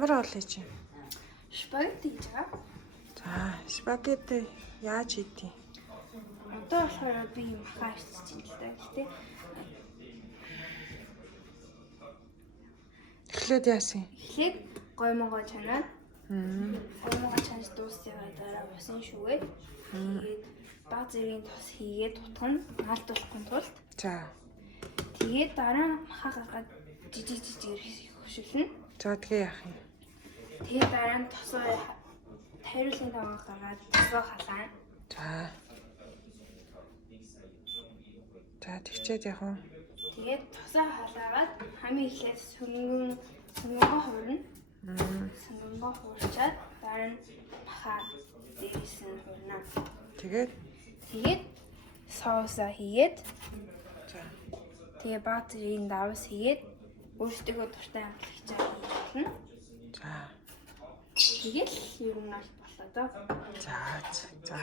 Ямар оолыг чи? Спагетти гэж байгаа. За, спагетти яаж хийдий? Одоо болохоор би юм хаач чинь л да. Гэтэ Эхлээд яасан? эхлээд гоймогоо чанаад гоймогоо чанаж дуусныхаа дараа усын шүгээд тэгээд баг зэргийн тос хийгээд тутгана наалдуулахгүй тулд. За. Тэгээд дараа хаа гаргаад жижиг хөшөлнө. За тэгээ яах юм? Тэгээд дараа нь тосоо тариулын даваа гаргаад тосоо халаана. За. За тэгчээд яах вэ? Тэгээд тосоо халаагаад хамгийн эхлээд сүнгөө хуурна. Сүнгөө хуурчаад дараа нь бахаа дээрээс нь хуурна. Тэгээд соусаа хийгээд за. тэгээ баг зэргийн давс хийгээд өөртөө дуртай амтлагчаа хийгдэн. За. Тэгэл ер нь бол болоо доо. За.